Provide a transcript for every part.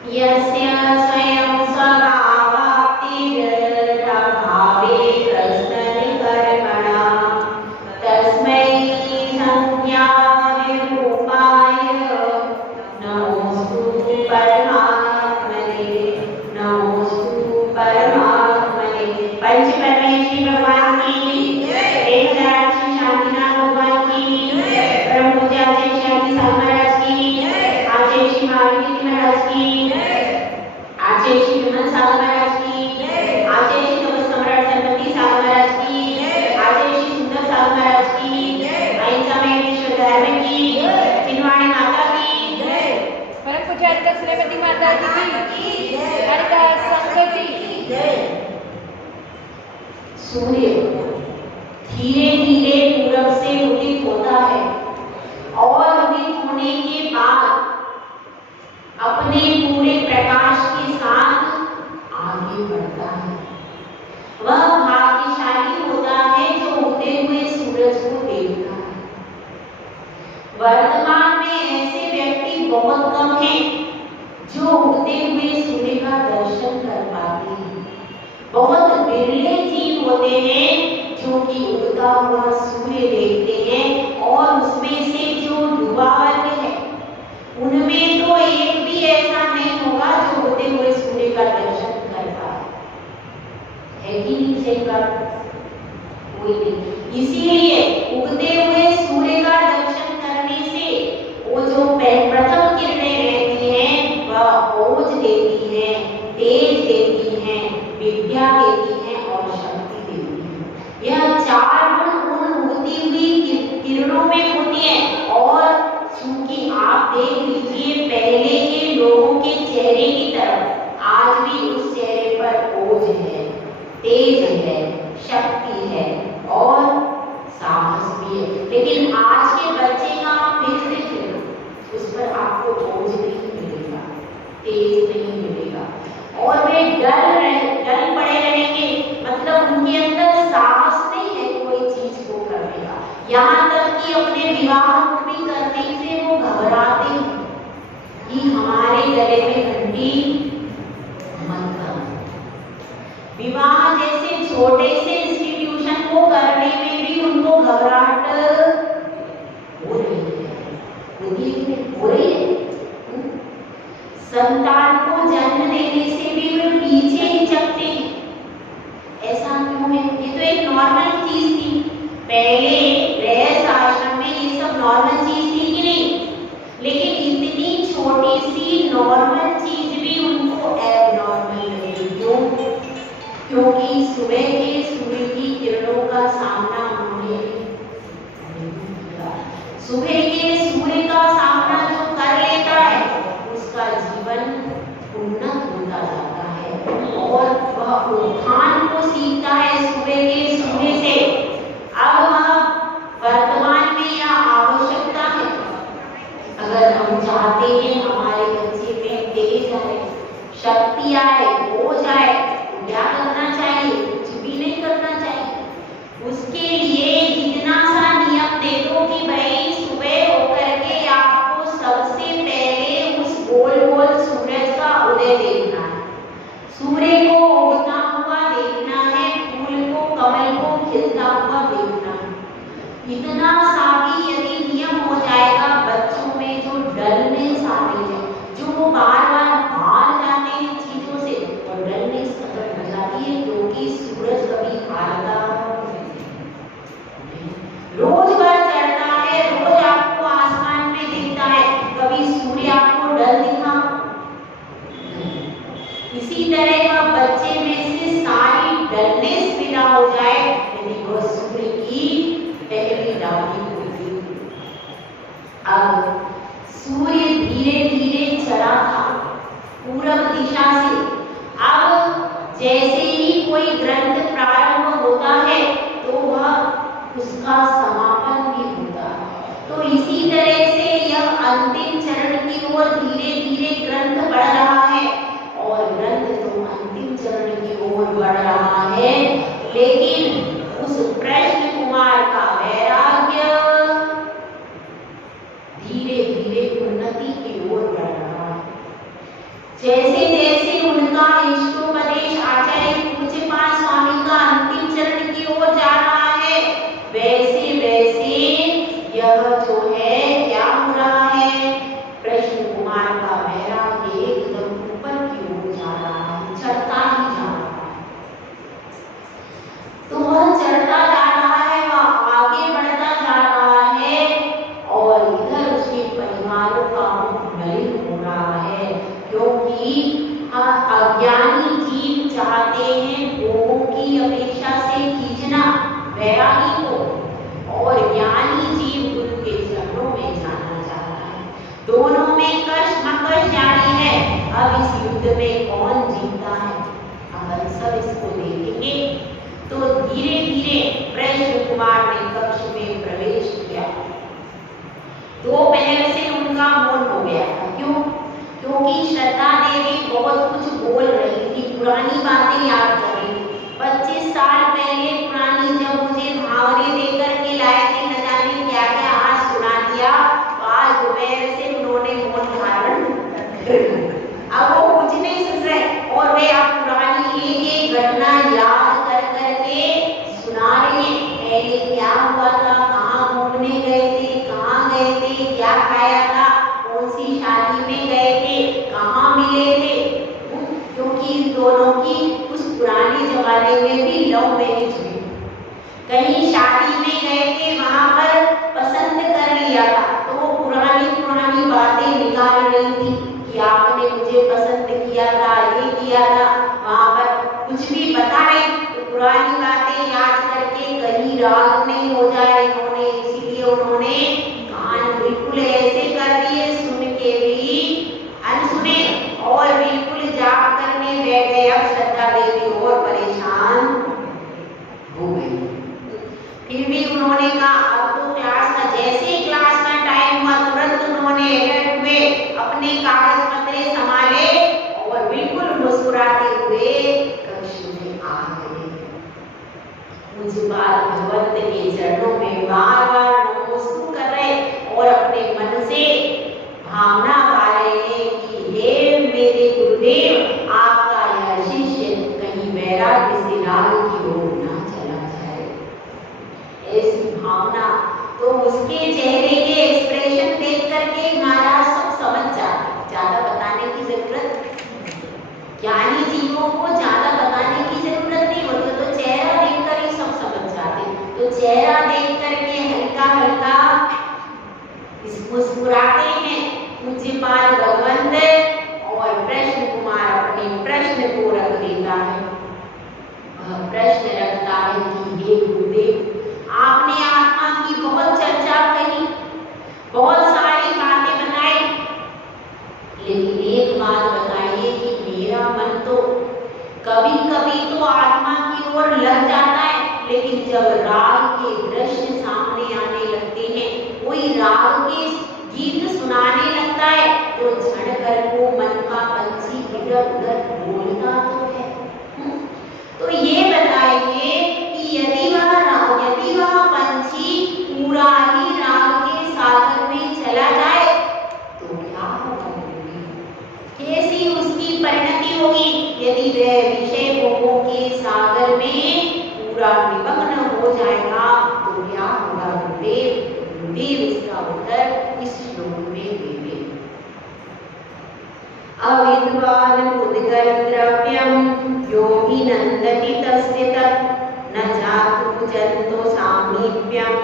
यस्य स्वयं स्वभावाप्तिरभावे प्रश्ननिकर्मणा तस्मै संज्ञानिरूपाय नमोस्तु परमात्मने। नमोस्तु परमात्मने। पंच परमेश्वरी भगवान की जय। एक हजार श्री शांतिनाथ भगवान की जय। परम पूज्य आचार्य श्री स्वामी महाराज की जय। आचार्य श्री मालवीय महाराज की जय। आचार्य श्री विमल सागर महाराज की जय। आचार्य श्री तप सम्राट सरस्वती सागर महाराज की जय। आचार्य श्री सुंदर सागर महाराज की जय। अहिंसा में विश्व धर्म की जय। चिन्वाणी माता की जय। परम पूज्य हरिदास श्रीमती माता जी की जय। हरिदास संघ की जय। सूर्य धीरे धीरे पूरब से उदित होता है और उदित होने के बाद अपने पूरे प्रकाश के साथ आगे बढ़ता है। वह भाग्यशाली होता है जो उगते हुए सूरज को देखता है। वर्तमान में ऐसे व्यक्ति बहुत कम हैं जो उगते हुए सूर्य का दर्शन कर पाते हैं। बहुत बिरले जीव होते हैं जो कि उगता हुआ सूर्य देखते हैं और उसमें से जो युवा वर्ग है उनमें तो एक भी ऐसा नहीं होगा जो उगते हुए सूर्य का दर्शन कर पाए। है कि नहीं सही बात? कोई नहीं। इसीलिए उगते हुए सूर्य का दर्शन करने से वो जो प्रथम किरणें रहती हैं वह ओज देती हैं, तेज देती हैं, विद्या देती हैं और शक्ति देती हैं। यह चार गुण उन उगती हुई किरणों में होती हैं। और चूंकि आप देख लीजिए पहले के लोगों के चेहरे की तरफ आज भी उस चेहरे पर ओज है, तेज है, शक्ति है और साहस भी है। लेकिन आज के बच्चे का आप फिर से देखिए उस पर आपको ओज नहीं मिलेगा, तेज नहीं मिलेगा और वे डल पड़े रहेंगे। मतलब उनके अंदर साहस नहीं है कोई चीज को करने का। यहाँ तक कि अपने विवाह को भी करने से वो घबराते हैं कि हमारे गले में घंटी मत कर। विवाह जैसे छोटे से इंस्टीट्यूशन को करने में भी उनको घबराहट हो रही है। हो रही है। संतान को जन्म देने से भी वे पीछे हिचकते हैं। ऐसा क्यों है? ये तो एक नॉर्मल चीज थी। पहले गृहस्थ आश्रम में ये सब नॉर्मल चीज थी कि नहीं? लेकिन इतनी छोटी सी नॉर्मल चीज भी उनको एबनॉर्मल लगी। क्यों? क्योंकि सुबह के सूर्य की किरणों का सामना उन्होंने सुबह के सूर्य का सामना जो कर लेता है उसका जीवन उन्नत होता जाता है और वह उत्थान को सीखता है सुबह के सूर्य से। अब वह वर्तमान में यह आवश्यकता है, अगर हम चाहते हैं हमारे बच्चे में तेज आए, शक्ति आए, हो जाए, तो क्या करना चाहिए? कुछ भी नहीं करना चाहिए। उसके लिए जितना सा नियम दे दो कि भाई सुबह होकर के आपको सबसे पहले उस गोल गोल सूरज का उदय देखना है, सूर्य को उगता हुआ देखना है, फूल को, कमल को खिलता हुआ देखना है। इतना सा भी यदि नियम हो जाएगा बच्चों में जो डलनेस आ रही है, जो वो बार बार हार जाते हैं चीजों से, और डलनेस खत्म हो जाती है क्योंकि सूरज कभी हारता रोज बार चढ़ता है, रोज आपको आसमान में दिखता है, कभी सूर्य आपको डल दिखा? इसी तरह वह बच्चे में से सारी डलनेस विदा हो जाए यदि वह सूर्य की पहली डाली होती। अब सूर्य धीरे धीरे चला था पूरब दिशा से। अब जैसे ही कोई ग्रंथ प्रारंभ होता है तो वह उसका समापन भी होता है। तो इसी तरह से यह अंतिम चरण की ओर धीरे धीरे ग्रंथ बढ़ रहा है और ग्रंथ तो अंतिम चरण की ओर बढ़ रहा है, लेकिन उस कृष्ण कुमार का वैराग्य धीरे धीरे उन्नति की ओर बढ़ रहा है। जैसे जैसे उनका इष्टोपदेश आचार्य पूज्यपाद स्वामी का अंतिम चरण की ओर जा रहा है, वैसे वैसे यह जो है क्या हो रहा है, प्रश्न कुमार का वैराग्य एकदम ऊपर की ओर जा रहा है, चढ़ता ही जा रहा है। तो वह चढ़ता जा रहा है, वह आगे बढ़ता जा रहा है और इधर उसके परिवारों का मुख मलिन हो रहा है, क्योंकि अज्ञानी जीव चाहते हैं लोगों की अपेक्षा से खींचना वैरागी को, और ज्ञानी जीव गुरु के चरणों में जाना चाहता है। दोनों में कशमकश जारी है। अब इस युद्ध में कौन जीतता है, अगर सब इसको देखेंगे तो धीरे धीरे प्रश्न कुमार ने कक्ष में प्रवेश किया। दोपहर से उनका मौन हो गया था। क्यों? क्योंकि श्रद्धा देवी बहुत कुछ बोल रही थी, पुरानी बातें याद कर रही थी। 25 साल पहले पुरानी जब मुझे भावने देकर के लाए थे, न जाने क्या क्या आज सुना दिया, तो आज दोपहर से उन्होंने मौन धारण कर लिया। अब वो कुछ नहीं सुन रहे और वे अब पुरानी एक एक घटना याद कर करके सुना रहे हैं। पहले क्या हुआ था, कहाँ घूमने गए थे, कहाँ गए थे, क्या खाया था, कौन सी शादी में गए थे, कहाँ मिले थे, क्योंकि इन दोनों की उस पुराने जमाने में भी लव मैरिज हुई। कहीं शादी में गए थे, वहां पर पसंद कर लिया था, तो वो पुरानी पुरानी बातें निकाल रही थी कि आपने मुझे पसंद किया था, ये किया था, वहां पर कुछ भी बताए तो पुरानी बातें याद करके कहीं राग नहीं हो जाए इन्होंने, इसीलिए उन्होंने कान बिल्कुल ऐसे कर दिए, सुन के भी अनसुने और बिल्कुल जाग करने बैठ गए। अब श्रद्धा देवी और परेशान हो गई। फिर भी उन्होंने कहा अब तो क्लास का, जैसे क्लास का टाइम हुआ तुरंत उन्होंने अलर्ट हुए, अपने कागज पत्रे संभाले और बिल्कुल मुस्कुराते हुए कक्ष में आ गए। पूज्यपाद भगवंत के चरणों में बार बार नमस्कार कर रहे और अपने मन से भावना पा रहे हैं कि हे मेरे गुरुदेव, आपका यह शिष्य कहीं वैराग्य से राग की ओर ना चला जाए। ऐसी भावना तो उसके चेहरे के एक्सप्रेशन देख करके महाराज सब समझ जाते, ज्यादा बताने की जरूरत, ज्ञानी जीवों को ज्यादा बताने की जरूरत नहीं होती, तो चेहरा देखकर ही सब समझ जाते। तो चेहरा देख करके हल्का हल्का मुस्कुराते हैं पूज्यपाद भगवंत और प्रश्न कुमार अपने प्रश्न को रख देता है। वह प्रश्न रखता है कि हे गुरुदेव, आपने आत्मा की बहुत चर्चा कही, बहुत सारी बातें बताई, लेकिन एक बात बताइए कि मेरा मन तो कभी कभी तो आत्मा की ओर लग जाता है, लेकिन जब राग के दृश्य सामने आने लगते हैं, कोई राग के गीत सुनाने लगता है, तो झड़ कर को मन का पंछी इधर उधर बोलता तो है। तो ये बताइए कि यदि वह पंछी पूरा ही राग के सागर में चला जाए तो क्या होगा, कैसी उसकी परिणति होगी? यदि वह विषय भोगों के सागर में पूरा निमग्न हो जाएगा तो क्या होगा गुरुदेव? गुरुदेव इसका उत्तर इस श्लोक में देंगे। अविद्वान् उद्गत द्रव्यं योगी नंदति तस्य तत् न जातु जंतो सामीप्यं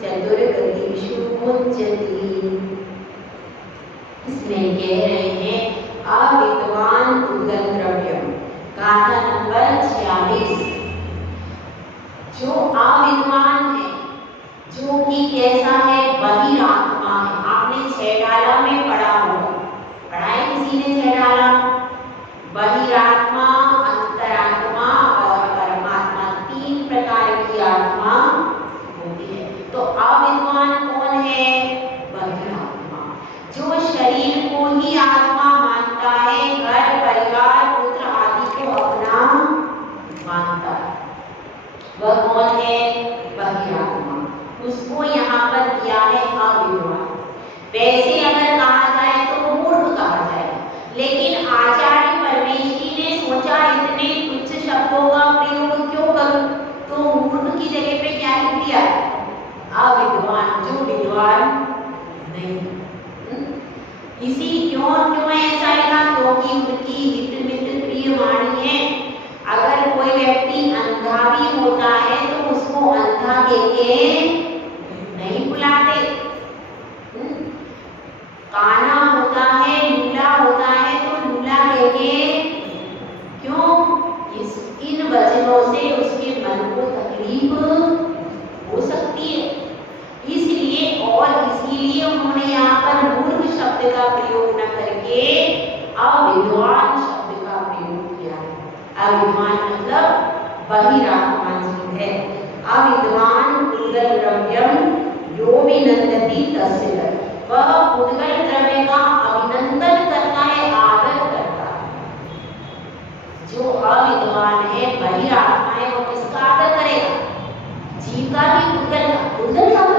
चतुर्गतिषु मुच्यते। इसमें कह रहे हैं अविद्वान् उद्गत द्रव्यम, गाथा नंबर 46। जो अविद्वान है, जो कि कैसा है, बहिरात्मा है। आपने छेडाला में पढ़ा होगा, पढ़ा है किसी ने छेडाला? बहिरात्मा, अंतरात्मा और परमात्मा, 3 प्रकार की आत्मा होती है। तो अविद्वान कौन है? बहिरात्मा, जो शरीर को ही आत्मा मानता है, घर परिवार पुत्र आदि को अपना मानता है, वह कौन है? बहिरात्मा। उसको यहाँ पर किया है अविद्वान। वैसे अगर कहा जाए तो मूर्ख कहा जाए, लेकिन आचार्य विद्वान नहीं। इसी क्यों ऐसा लिखा? क्योंकि उनकी हित मित प्रिय वाणी है। अगर कोई व्यक्ति अंधा भी होता है तो उसको अंधा कह के नहीं बुलाते। काना होता है, लूला होता है तो लूला कह के, क्यों? इन वजहों से उसके मन को तकलीफ हो सकती है। इसलिए उन्होंने यहाँ पर मूर्ख शब्द का प्रयोग न करके अविद्वान शब्द का प्रयोग किया है। अविद्वान मतलब बहिरात्मा जीव है। अविद्वान उद्गल द्रव्यम यो विनंदति तस्य तत्। वह उद्गल द्रव्य का अभिनंदन करता है, आदर करता है। जो अविद्वान है, बहिरात्मा है, वो किसका आदर करेगा? जीव का भी उद्गल का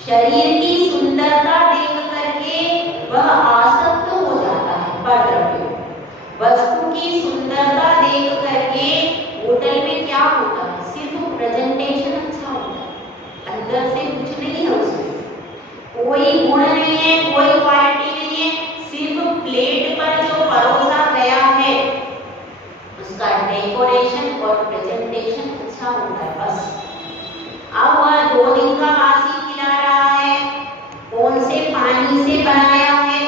शरीर की सुंदरता देख करके वह आसक्त हो जाता है परद्रव्य। वस्तु की सुंदरता देख करके होटल में क्या होता है? सिर्फ प्रेजेंटेशन अच्छा होता है, अंदर से कुछ नहीं है, उसमें कोई गुण नहीं है, कोई क्वालिटी नहीं है। सिर्फ प्लेट पर जो परोसा गया है उसका डेकोरेशन और प्रेजेंटेशन अच्छा होता है, बस। अब वह 2 दिन का बासी खिला रहा है, कौन से पानी से बनाया है,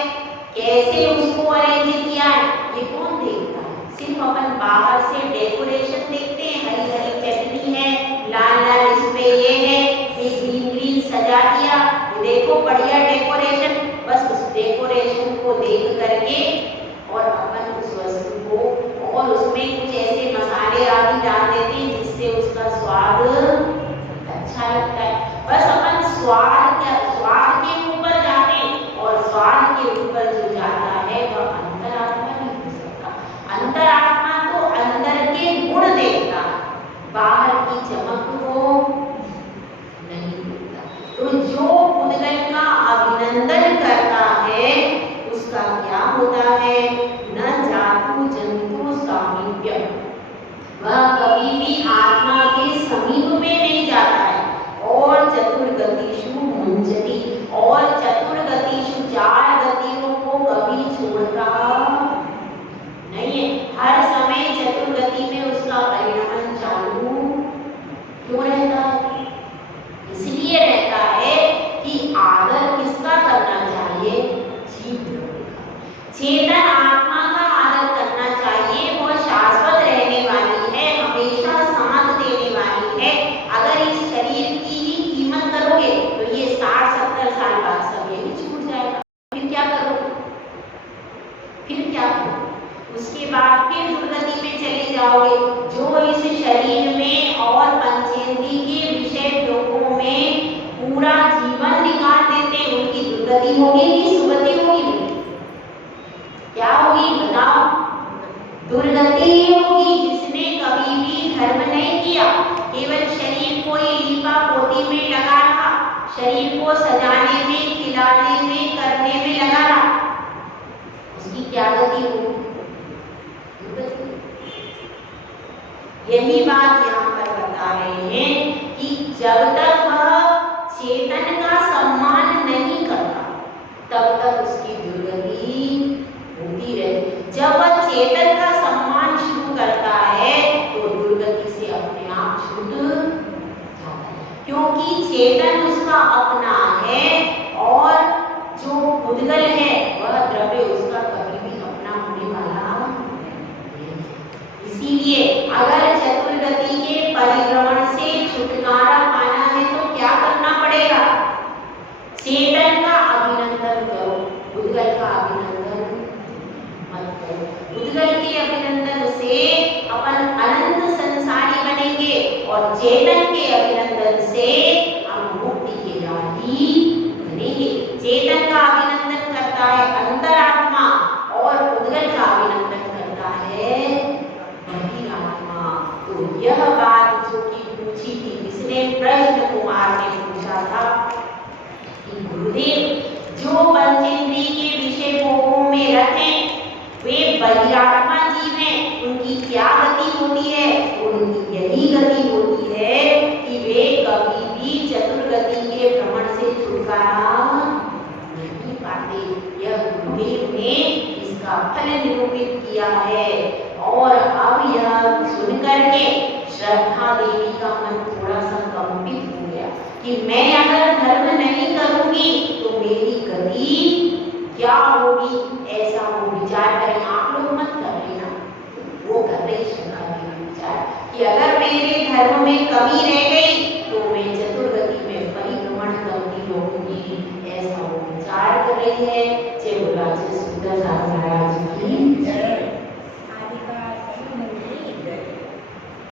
कैसे उसको अरेंज किया है, ये कौन देखता है? सिर्फ अपन बाहर से डेकोरेशन देखते हैं, हरी हरी चटनी है, लाल लाल इस पे ये है, ये ग्रीन सजा दिया, ये देखो बढ़िया डेकोरेशन। बस उस डेकोरेशन को देख करके और अपन उस वस्तु को और उसमें कुछ ऐसे मसाले आदि डाल देते हैं जिससे उसका स्वाद अच्छा लगता है। बस अपन स्वाद के ऊपर जाते हैं और स्वाद के ऊपर जो जाता है वह अंतरात्मा नहीं हो सकता। अंतरात्मा तो अंदर के गुण देखता है, बाहर की चमक को नहीं देखता। तो जो उद्गल का अभिनंदन करता है उसका क्या होता है? न जातु जंतु सामीप्य। वह कभी भी आत्मा के समीप में नहीं जाता है। और चतुर्गतिषु मुंजति, और चतुर्गतिषु 4 गतियों को कभी छोड़ता नहीं है। हर समय चतुर्गति में उसका परिणमन चालू क्यों रहता है? इसलिए रहता है कि आदर किसका करना चाहिए? जीव द्रव्य का। चेतन आत्मा का आदर करना चाहिए। वो शाश्वत रहने वाली है, हमेशा साथ देने वाली है। अगर इस शरीर की ही कीमत करोगे तो ये 60-70 साल बाद सब यही छूट जाएगा। फिर क्या करोगे? उसके बाद फिर दुर्गति में चले जाओगे। जो इस शरीर में और पंचेंद्रिय के विषय लोगों में पूरा जीवन निकाल देते, उनकी दुर्गति होगी कि सुगति होगी? क्या होगी बताओ? दुर्गति ही होगी। जिसने कभी भी धर्म नहीं किया, केवल शरीर को ही लीपा पोती में लगा रहा, शरीर को सजाने में, खिलाने में, करने में लगा रहा, उसकी क्या गति होगी? यही बात यहाँ पर बता रहे हैं कि जब तक वह चेतन का सम्मान नहीं करता तब तक उसकी दुर्गति होती रहती। जब वह चेतन का सम्मान शुरू करता है तो दुर्गति से अपने आप छूट जाता है, क्योंकि चेतन उसका अपना है और जो उद्गल है वह द्रव्य उसका कभी भी अपना होने वाला नहीं। इसीलिए अगर चतुर्गति के परिभ्रमण से छुटकारा पाना है तो क्या करना पड़ेगा? चेतन का अभिनंदन करो, उद्गल का अभिनंदन मत करो। उद्गल के अभिनंदन से अपन अनंत संसारी बनेंगे और चेतन के अभिनंदन से हम मुक्ति के राही बनेंगे। छुटकारा नहीं पाते। यह गुरुदेव ने इसका फल निरूपित किया है। और अब यह सुनकर के श्रद्धा देवी का मन थोड़ा सा कंपित हो गया कि मैं अगर धर्म नहीं करूंगी तो मेरी गति क्या होगी, ऐसा वो विचार करें। आप लोग मत कर लेना, वो कर रही श्रद्धा देवी विचार कि अगर मेरे धर्म में कमी रह गई तो मैं चतुर्गति में परिभ्रमण करती रहूंगी, ऐसा वो विचार कर रही है। जय बोला जय सुंदर महाराज।